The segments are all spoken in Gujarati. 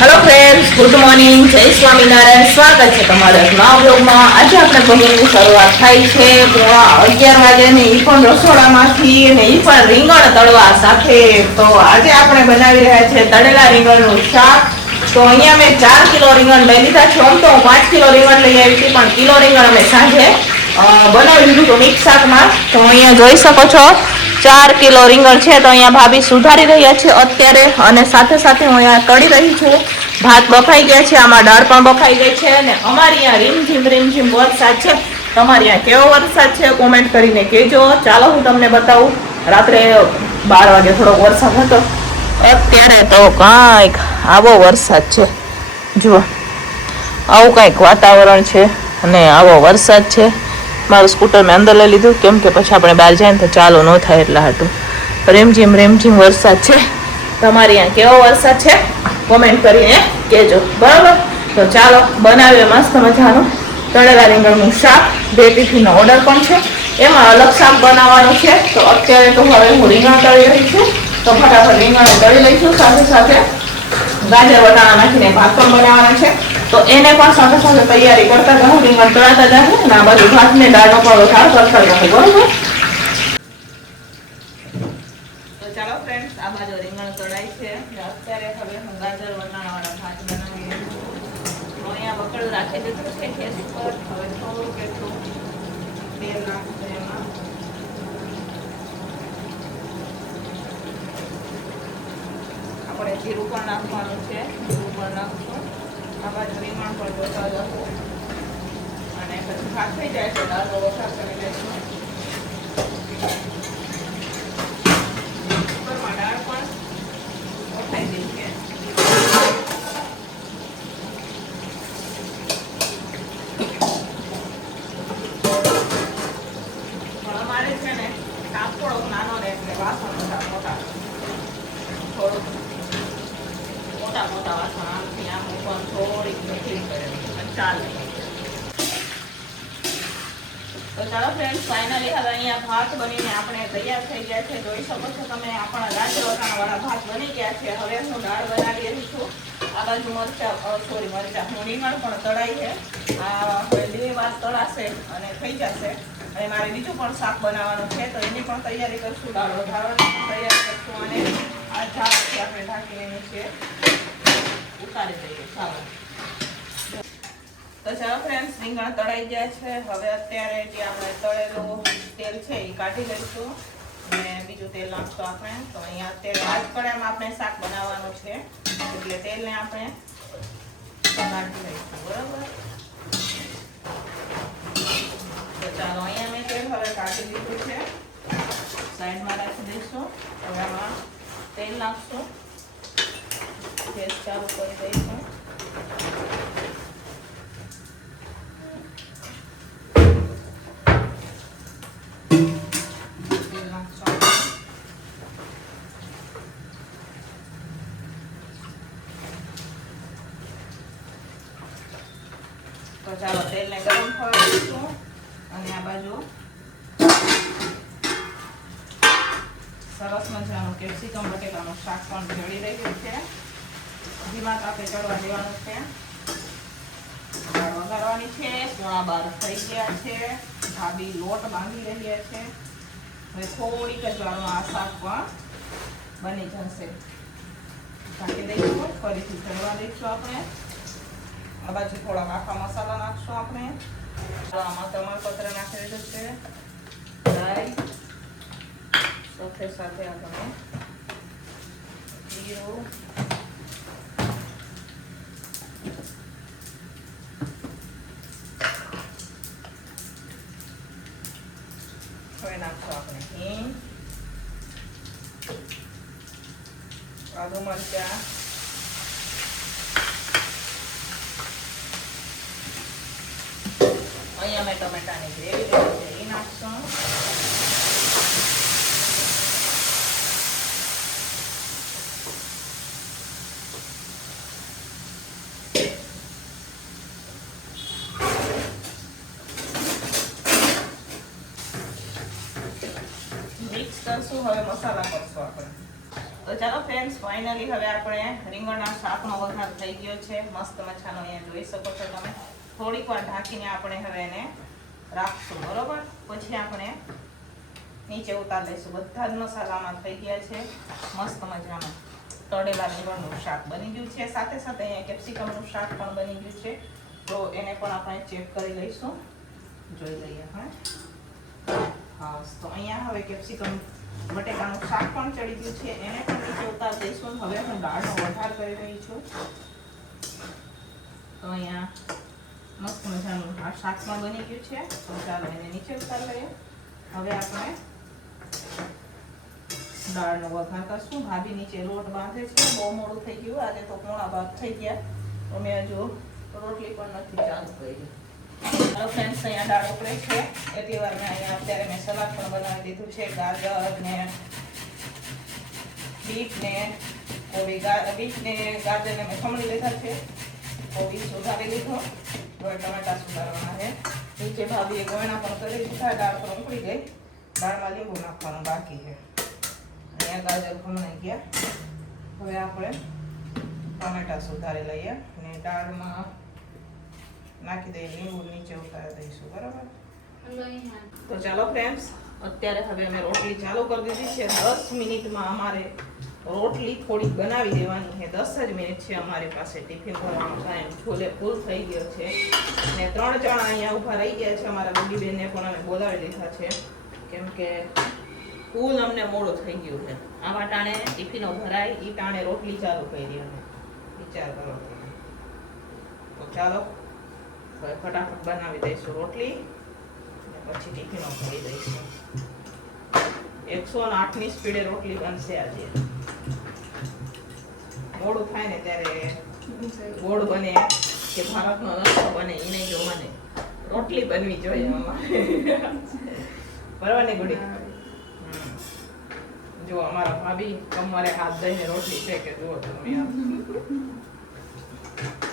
હેલો ફ્રેન્ડ્સ, ગુડ મોર્નિંગ, જય સ્વામિનારાયણ. સ્વાગત છે તમારા નવા બ્લોગમાં. આજે આપણે બ્લોગની શરૂઆત થાય છે 11 વાગે ને એ પણ રસોડામાંથી ને એ પણ રીંગણ તળવા સાથે. તો આજે આપણે બનાવી રહ્યા છે તળેલા રીંગણનું શાક. તો અહીંયા મેં 4 કિલો રીંગણ લઈ લીધા છે. આમ તો હું 5 કિલો રીંગણ લઈ આવી હતી, પણ કિલો રીંગણ અમે સાંજે બનાવી લીધું હતું મિક્સ શાકમાં. તો અહીંયા જોઈ શકો છો 4 કિલો રીંગણ છે. તો અહીંયા ભાભી સુધારી રહ્યા છે અત્યારે, અને સાથે સાથે હું અહીંયા તળી રહી છું. ભાત બફાઈ ગયા છે, આમાં દાળ પણ બફાઈ ગઈ છે. અને અમારી અહીંયા રીમઝીમ વરસાદ છે. તમારી અહીંયા કેવો વરસાદ છે કોમેન્ટ કરીને કહેજો. ચાલો હું તમને બતાવું. રાત્રે 12 વાગે થોડોક વરસાદ હતો, અત્યારે તો કાંઈક આવો વરસાદ છે. જુઓ, આવું કાંઈક વાતાવરણ છે અને આવો વરસાદ છે. મારું સ્કૂટર મેં અંદર લઈ લીધું, કેમ કે પછી આપણે બહાર જાય ને તો ચાલુ ન થાય એટલા હાટું. રેમઝીમ વરસાદ છે. તમારી અહીંયા કેવો વરસાદ છે કોમેન્ટ કરીને કહેજો, બરાબર? તો ચાલો બનાવીએ મસ્ત મજાનું તળેલા રીંગણનું શાક. 2 ટિફિનનો ઓર્ડર પણ છે, એમાં અલગ શાક બનાવવાનું છે. તો અત્યારે તો હવે હું રીંગણ તળી રહી છું, તો ફટાફટ રીંગણ તળી લઈશું. સાથે સાથે ગાજર વટાણા નાખીને ભાત પણ બનાવવાના છે, તો એને પણ સાથે સાથે તૈયારી કરતા જાઉં. રીંગણ તળાતા જાઉં અને આ બાજુ ભાતને દાળનો પણ વઘાર કરતા જાઉં, બરોબર? તો ચાલો ફ્રેન્ડ્સ, આ બાજુ રીંગણ તળાય છે. અત્યારે હવે હું ગાજર વટાણાવાળા ભાત બનાવીએ. અહીંયા બકડું રાખી દીધું છે ગેસ પર. હવે થોડુંક એટલું તેલ નાખશું એમાં. આપણે જીરું પણ નાખવાનું છે, જીરું પણ નાખશું. આ બાજુ રીંગણ પણ જોતા જશું, અને પછી ભાત થઈ જાય છે દાળનો વઘાર કરી લઈશું. દાળ પણ વઘાઈ ગઈ છે. પણ અમારે છે ને કાપ થોડોક નાનો રહે એટલે વાસણ મોટા થોડુંક મોટા વાસણ આમથી આમ પણ થોડીક મીઠી કરે ચાલે. તો ચાલો ફ્રેન્ડ્સ, ફાઇનલી હવે અહીંયા ભાત બનીને આપણે તૈયાર થઈ ગયા છે. જોઈ શકો છો તમે, આપણા ગાજર વટાણાવાળા ભાત બની ગયા છે. હવે હું દાળ બનાવી રહી છું. આ બાજુ હું રીંગણ પણ તળાઈ છે. આ હવે 2 વાર તળાશે અને થઈ જશે. અને મારે બીજું પણ શાક બનાવવાનું છે, તો એની પણ તૈયારી કરશું. દાળ વઘારવાની પણ તૈયારી કરશું, અને આ ઝાડથી આપણે ઢાંકીને નીચે ઉતારી દઈએ. ચાલો, તો ચાલો ફ્રેન્ડ્સ, રીંગણ તળાઈ ગયા છે. હવે અત્યારે જે આપણે તળેલું તેલ છે એ કાઢી લઈશું અને બીજું તેલ નાખશું આપણે. તો અહીંયા અત્યારે આ જ કડાઈમાં આપણે શાક બનાવવાનું છે, એટલે તેલને આપણે કાઢી લઈશું, બરાબર? તો ચાલો, અહીંયા મેં તેલ હવે કાઢી લીધું છે, સાઈડમાં રાખી દઈશું. હવે આમાં તેલ નાખશું, ગેસ ચાલુ કરી દઈશું. તો ચાલો, તેલને ગરમ થવા દઈશું. અને આ બાજુ સરસ મજાનું કેપ્સિકમ બટેકાનું શાક પણ ચડી રહ્યું છે. ધીમા તાપે ચડવા દેવાનું છે. દાળ વઘારવાની છે. 11:15 થઈ ગયા છે. ભાભી લોટ બાંધી રહ્યા છે. હવે થોડીક જ વારમાં આ શાક પણ બની જશે. ઢાંકી દઈશું, ફરીથી ચડવા દઈશું આપણે. આ બાજુ થોડા આખા મસાલા નાખશું આપણે. આમાં તમાલપત્ર નાખી દીધું છે, રાઈ સાથે આપણે જીરું, હવે નાખશું આપણે હિંગ, આદુ મરચા, અહીંયા મેં ટમેટાની ગ્રેવી લીધી છે એ નાખશું. મિક્સ કરશું. હવે મસાલા કરશું આપણે. તો ચાલો ફ્રેન્ડ્સ, ફાઇનલી હવે આપણે રીંગણના શાકનો વઘાર થઈ ગયો છે. મસ્ત મજાનો અહીંયા જોઈ શકો છો તમે. થોડીક વાર ઢાંકીને આપણે હવે એને રાખશું, બરોબર. પછી આપણે નીચે ઉતાર લઈશું. બધા જ મસાલામાં થઈ ગયા છે. મસ્ત મજાનું તળેલા રીંગણનું શાક બની ગયું છે. સાથે સાથે અહીંયા કેપ્સિકમનું શાક પણ બની ગયું છે. તો એને પણ આપણે ચેક કરી લઈશું, જોઈ લઈએ. હા, તો અહીંયા હવે કેપ્સિકમ બટેકાનું શાક પણ ચડી ગયું છે. એને પણ નીચે ઉતાર દઈશું. હવે હું દાળનો વઘાર કરી રહી છું. તો અહીંયા મસ્ત મજાનું આ શાક પણ બની ગયું છે. તો ચાલો એને નીચે ઉતાર લઈએ. હવે આપણે દાળનો વઘાર કરશું. ભાભી નીચે લોટ બાંધે છે. બહુ મોડું થઈ ગયું, આજે તો 9:15 થઈ ગયા. તો મેં હજુ રોટલી પણ નથી ચાલુ કરી. હેલો ફ્રેન્ડ્સ, અહીંયા દાળ ઉકળે છે. એટલી વાર અહીંયા અત્યારે મેં સલાડ પણ બનાવી દીધું છે. ગાજર ને બીટ ને ગાજરને મેં ખમણી લીધા છે. કોબી સુધારી લીધો. હવે ટમેટા સુધારવાના છે. નીચે ભાભીએ ગોયણા પણ કરી દીધા. દાળ પણ ઉકળી ગઈ. દાળમાં લીંબુ નાખવાનું બાકી છે. અહીંયા ગાજર ખમણાઈ ગયા. હવે આપણે ટમેટા સુધારી લઈએ અને દાળમાં નાખી દઈએ. લીંબુ નીચે ઉતારી દઈશું, બરાબર. તો ચાલો ફ્રેન્ડ્સ, અત્યારે હવે અમે રોટલી ચાલુ કરી દીધી છે. 10 મિનિટમાં અમારે રોટલી થોડીક બનાવી દેવાની છે. 10 જ મિનિટ છે અમારી પાસે. ટિફિન ભરવાનો ટાઈમ છોલે ફૂલ થઈ ગયો છે. અને 3 જણા અહીંયા ઊભા રહી ગયા છે. અમારા ગુડીબેનને પણ અમે બોલાવી લીધા છે, કેમ કે ફૂલ અમને મોડું થઈ ગયું છે. આવા ટાણે ટિફિનો ભરાય, એ ટાણે રોટલી ચાલુ કરી અમે વિચાર કરો. તો ચાલો હવે ફટાફટ બનાવી દઈશું રોટલી અને પછી ટિફિનો ભરી દઈશું. 108ની સ્પીડે રોટલી બનશે આજે. મોડું થાય ને ત્યારે ગોળ બને કે ભારતનો નકશો બને એ નહીં જોવાને, રોટલી બનવી જોઈએ અમારે. બરાબર ને ગુડી? જો અમારા ભાભી અમારે હાથ દઈને રોટલી શેકે, જુઓ તમે.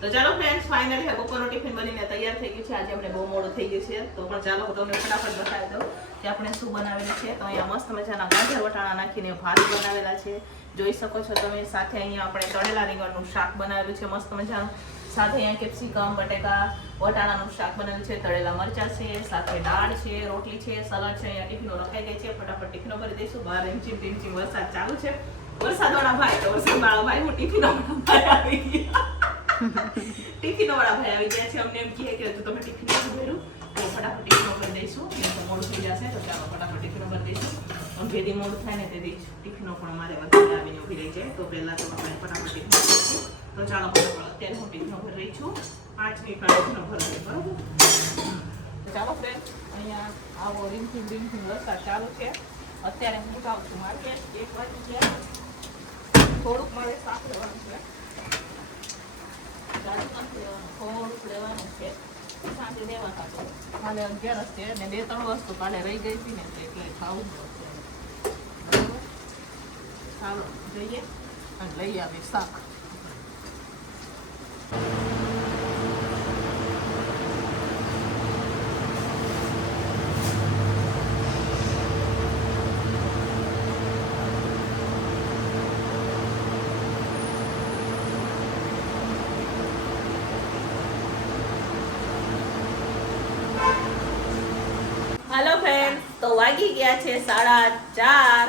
તો ચાલો ફ્રેન્ડ્સ, ફાઇનલી બપોરનો ટિફિન બનીને તૈયાર થઈ ગયું છે. આજે અમને બહુ મોડું થઈ ગયું છે, તો પણ ચાલો હું તમને ફટાફટ બતાવી દઉં કે આપણે શું બનાવેલું છે. તો અહીંયા મસ્ત મજાના ગાજર વટાણા નાખીને ભાત બનાવેલા છે, જોઈ શકો છો તમે. સાથે અહીંયા આપણે તળેલા રીંગણનું શાક બનાવેલું છે મસ્ત મજાનું. સાથે અહીંયા કેપ્સિકમ બટેકા વટાણાનું શાક બનાવેલું છે. તળેલા મરચાં છે, સાથે દાળ છે, રોટલી છે, સલાડ છે. અહીંયા ટિફિનો રખાઈ ગઈ છે. ફટાફટ ટિફિનો ભરી દઈશું. બહાર રીમઝીમ વરસાદ ચાલુ છે. વરસાદવાળા ભાઈ તો વરસાદવાળા ભાઈ હું ટિફિનો આવી ગયા. ટિફિનો વાળા ભાઈ આવી ગયા છે. અમને એમ કહે કે તમે ટિફિન નથી ભર્યું, તો ફટાફટ ટિફિનો ભરી દઈશું. તો મોડું થઈ જશે, તો ચાલો ફટાફટ ટિફિનો ભરી દઈશું. અને જેથી મોડું થાય ને તેથી ટિફિનો પણ અમારે વધારે આવીને ઊભી રહી જાય. તો પહેલાં તો આપણે ફટાફટ ટિફિનો ભરીશું. તો ચાલો ફટાફટ અત્યારે હું ટિફિનો ભરી રહી છું. 5 મિનિટમાં ટિફિનો ભરી, બરાબર. તો ચાલો ફ્રેન્ડ, અહીંયા આવો રીમઝીમ વરસાદ ચાલુ છે. અત્યારે હું જાઉં છું માર્કેટ. 1 વાગી ગયા. થોડુંક મારે શાક લેવાનું છે. થોડુંક લેવાનું છે. સાંજે દેવા ખાતો કાલે 11 છે ને 2-3 વસ્તુ કાલે રહી ગઈ હતી ને, એટલે ખાવું પડશે. ચાલો જઈએ અને લઈ આવી શાક. હેલો ફ્રેન્ડ, તો વાગી ગયા છે 4:30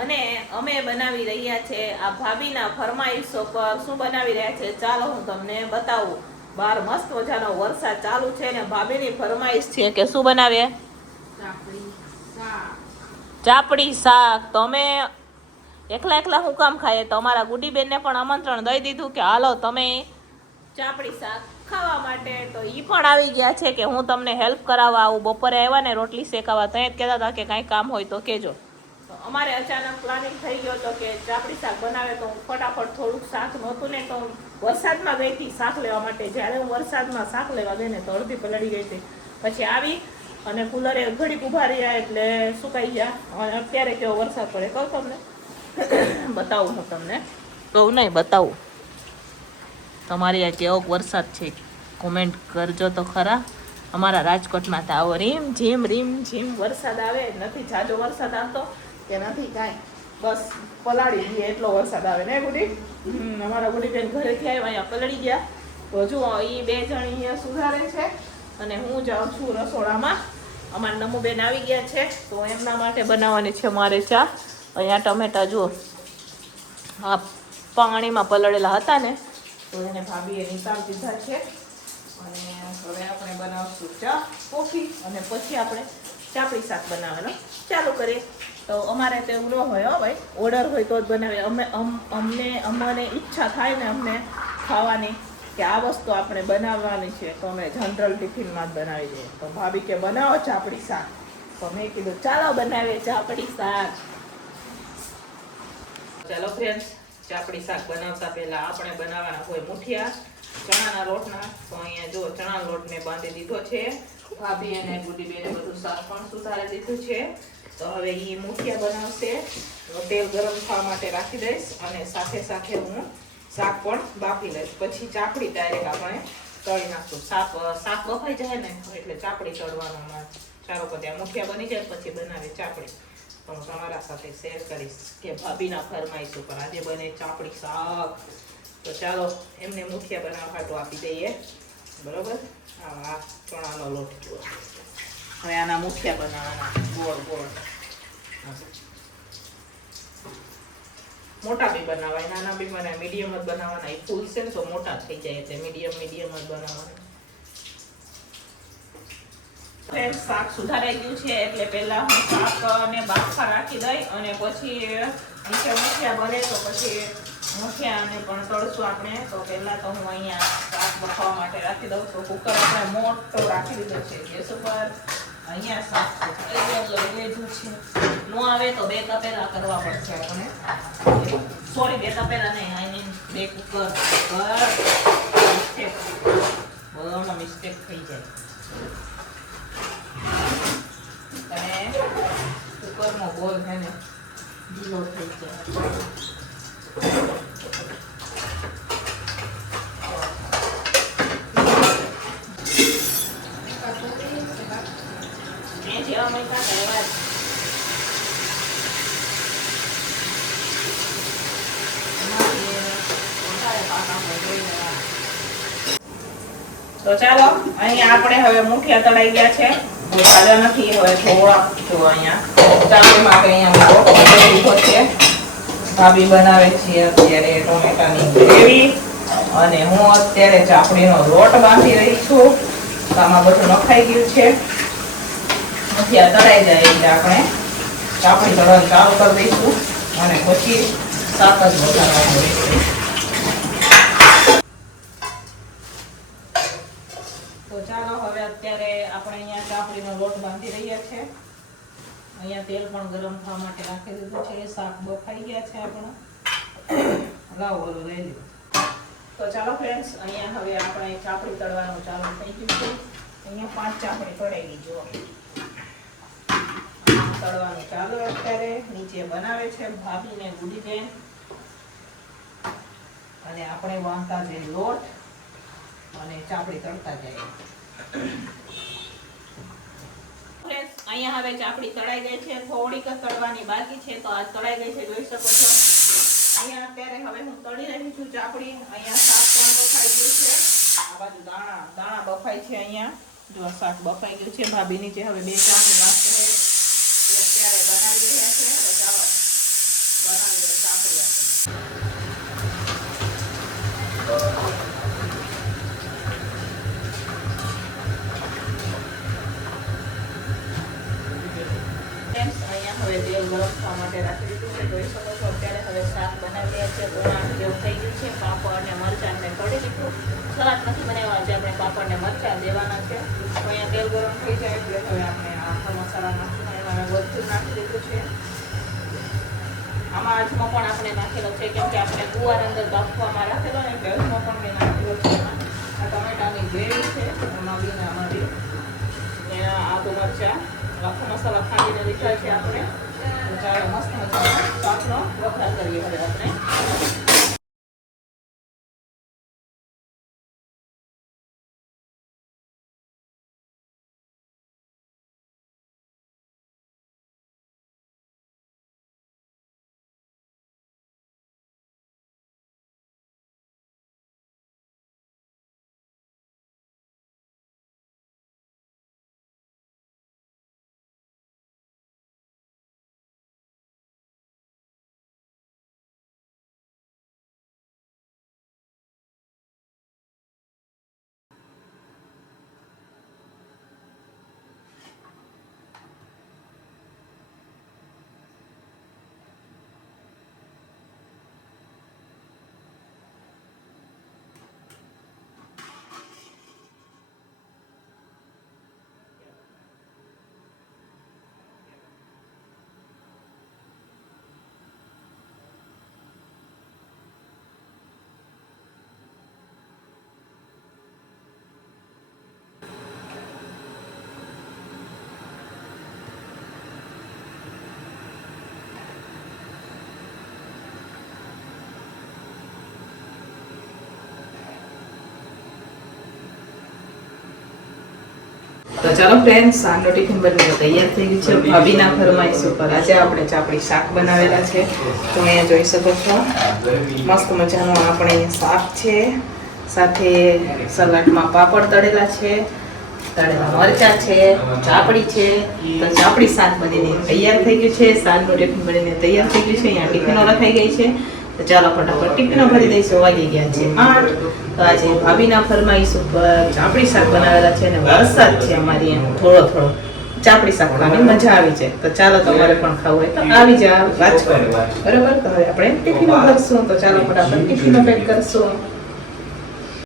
અને અમે બનાવી રહ્યા છે આ ભાભીના ફરમાઈશો પર. શું બનાવી રહ્યા છે ચાલો હું તમને બતાવું. બહાર મસ્ત મજાનો વરસાદ ચાલુ છે ને ભાભીની ફરમાઈશ છે કે શું બનાવીએ? ચાપડી શાક. તો અમે એકલા હું કામ ખાઈએ, તો અમારા ગુડીબેનને પણ આમંત્રણ દઈ દીધું કે હાલો તમે ચાપડી શાક ખાવા માટે. તો ઈ પણ આવી ગયા છે કે હું તમને હેલ્પ કરાવવા આવું. બપોરે આવ્યા ને રોટલી શેકાવા, તો જ કહેતા હતા કે કાંઈ કામ હોય તો કહેજો. તો અમારે અચાનક પ્લાનિંગ થઈ ગયો હતો કે ચાપડી શાક બનાવે, તો હું ફટાફટ થોડુંક શાક નહોતું ને, તો વરસાદમાં ગઈ હતી શાક લેવા માટે. જ્યારે હું વરસાદમાં શાક લેવા ગઈ ને તો અડધી પલળી ગઈ હતી. પછી આવી અને કુલરે ઘડીક ઊભા રહ્યા એટલે સુકાઈ ગયા. અને અત્યારે કેવો વરસાદ પડે કહું તમને, બતાવું હું તમને. કહું નહીં, બતાવું. તમારી આ કેવો વરસાદ છે કોમેન્ટ કરજો તો ખરા. અમારા રાજકોટમાં તો આવો રીમ ઝીમ વરસાદ આવે. નથી જાજો વરસાદ આવતો કે નથી કાંઈ. બસ પલાળી દઈએ એટલો વરસાદ આવે ને ગુડી. અમારા ગુડીબેન ઘરેથી આવ્યા અહીંયા પલળી ગયા. તો જુઓ એ 2 જણ અહીંયા સુધારે છે અને હું જાઉં છું રસોડામાં. અમારા નમુબેન આવી ગયા છે તો એમના માટે બનાવવાની છે મારે ચા. અહીંયા ટમેટા જુઓ હા પાણીમાં પલળેલા હતા ને તો એને ભાભીએ નિકાલ દીધા છે. અને હવે આપણે બનાવશું ચા કોફી અને પછી આપણે ચાપડી શાક બનાવવાનો ચાલુ કરીએ. તો અમારે તો એવું ન હોય હો ભાઈ, ઓર્ડર હોય તો જ બનાવીએ. અમને ઈચ્છા થાય ને અમને ખાવાની કે આ વસ્તુ આપણે બનાવવાની છે તો અમે જનરલ ટિફિનમાં જ બનાવી દઈએ. તો ભાભી કે બનાવો ચાપડી શાક, તો મેં કીધું ચાલો બનાવીએ ચાપડી શાક. ચાલો ફ્રેન્ડ્સ, ચાપડી શાક બનાવતા પહેલા આપણે બનાવવાના હોય મુઠિયા ચણાના લોટના. તો અહીંયા જો ચણા લોટ મેં બાંધી દીધો છે. ભાભી અને ગુડીબેને બધું શાક પણ સુધારી દીધું છે. તો હવે એ મુઠિયા બનાવશે. તેલ ગરમ થવા માટે રાખી દઈશ અને સાથે સાથે હું શાક પણ બાફી લઈશ. પછી ચાપડી ડાયરેક્ટ આપણે તળી નાખશું. શાક બફાઈ જાય ને એટલે ચાપડી તળવાનું. ચાલો પછી મુઠિયા બની જાય પછી બનાવીએ ચાપડી. તો હું તમારા સાથે શેર કરીશ કે ભાભીના ફરમાઈશું પર આજે બને ચાપડી શાક. તો ચાલો એમને મુઠિયા બનાવવા હાટું આપી દઈએ. બરોબર, આ ચણાનો લોટ જુઓ. હવે આના મુઠિયા બનાવવાના ગોળ ગોળ. મોટા બી બનાવાય, નાના બી બનાવાય, મીડિયમ જ બનાવવાના. એ ફૂલશે ને તો મોટા થઈ જાય એટલે મીડિયમ જ બનાવવાના. શાક સુધારાઈ ગયું છે એટલે પહેલા હું શાકને બાફા રાખી દઈ અને પછી નીચે મુઠિયા બને તો પછી મુઠિયાને પણ તળશું આપણે. તો પહેલા તો હું અહીંયા શાક બફવા માટે રાખી દઉં. તો કુકર આપણે મોટો રાખી દીધો છે ગેસ ઉપર. અહીંયા શાક લીધું છે. ન આવે તો 2 તપેલા કરવા પડશે આપણે. સોરી 2 તપેલા નહીં, આઈ મીન 2 કુકર. બધામાં મિસ્ટેક થઈ જાય અને કુકરનો બોલ છે ને ઢીલો થઈ જાય. તો ચાલો અહીંયા આપણે હવે મુઠિયા તળાઈ ગયા છે. ભાજા નથી હવે થોડા જો અહીંયા ચાપડી માટે અહીંયા લોટ લીધો છે. ભાભી બનાવે છે અત્યારે ટોમેટાની ગ્રેવી અને હું અત્યારે ચાપડીનો લોટ બાંધી રહી છું. આમાં બધું નખાઈ ગયું છે. મુઠિયા તળાઈ જાય એટલે આપણે ચાપડી તળવાનું ચાલુ કરી દઈશું અને પછી શાક જ વઘારવાનું રહેશે. તો ચાલો હવે અત્યારે આપણે અહીંયા ચાપડીનો લોટ બાંધી રહ્યા છે. અહીંયા તેલ પણ ગરમ થવા માટે રાખી દીધું છે. શાક બફાઈ ગયા છે આપણા. લાવો ઓલું લઈ લો. તો ચાલો ફ્રેન્ડ્સ, અહીંયા હવે આપણે ચાપડી તળવાનું ચાલુ થઈ ગયું છે. અહીંયા 5 ચાપડી તળાઈ ગઈ જો. તળવાનું ચાલુ અત્યારે. નીચે બનાવે છે ભાભી ને ગુડીબેન અને આપણે વાંધતા જઈએ લોટ અને ચાપડી તળતા જઈએ. અહીંયા હવે ચાપડી તળાઈ ગઈ છે. થોડીક તળવાની બાકી છે તો આ તળાઈ ગઈ છે, જોઈ શકો છો. અહીંયા અત્યારે હવે હું તળી રહી છું ચાપડી. અહીંયા શાક પણ બફાઈ ગયું છે. આ બાજુ દાણા બફાઈ છે. અહીંયા જો શાક બફાઈ ગયું છે. ભાભી નીચે હવે 2 ચાપડી વાગશે અત્યારે બનાવી રહ્યા છે. તો ચાલો બનાવી દઈએ ચાપડી આપણે. હવે તેલ ગરમ થવા માટે રાખી દીધું છે, જોઈ શકો છો. અત્યારે હવે શાક બનાવી રહ્યા છે. પૂર્ણાંક જેવું થઈ ગયું છે. પાપડ અને મરચાં મેં તળી દીધું. સલાડ નથી બનાવવા છે, આપણે પાપડ ને મરચાં દેવાના છે. તો અહીંયા તેલ ગરમ થઈ જાય એટલે હવે આપણે આખા મસાલા નાખીને એમાં બધું નાખી દીધું છે. આમાં અજમો પણ આપણે નાખેલો છે કેમ કે આપણે ગુવાર અંદર બાફવામાં રાખેલો ને એટલે અજમો પણ મેં નાખેલો છે. આ ટમેટાની ગ્રેવી છે એમાં બી આદુ મરચાં આખો મસાલા ખાંડીને લીધા છે આપણે. ચાલો મસ્ત મજાનો શાકનો વઘાર કરીએ હવે આપણે. તો ચાલો ફ્રેન્ડ્સ, સાંજનો ટિફિન બનીને તૈયાર થઈ ગયું છે ભાભીના ફરમાઈશ ઉપર. આજે આપણે ચાપડી શાક બનાવેલા છે, તો અહીંયા જોઈ શકો છો મસ્ત મજાનું આપણે શાક છે, સાથે સલાડમાં પાપડ તળેલા છે, તળેલા મરચાં છે, ચાપડી છે. તો ચાપડી શાક બનીને તૈયાર થઈ ગયું છે, સાંજનું ટિફિન બનીને તૈયાર થઈ ગયું છે. અહીંયા ટિફિનો રખાઈ ગઈ છે, તો ચાલો ફટાફટ ટિફિનો ભરી દઈશું. વાગી ગયા છે 8. તો આજે ભાભીના ફરમાઈશ ઉપર ચાપડી શાક બનાવેલા છે અને વરસાદ છે અમારી એમ થોડો થોડો. ચાપડી શાક ખાવાની મજા આવી છે. તો ચાલો તમારે પણ ખાવું હોય તો આવી જાવ રાજકોટ, બરાબર. તો હવે આપણે ટિફિનો ભરશું, તો ચાલો ફટાફટ ટિફિનો પેક કરશું.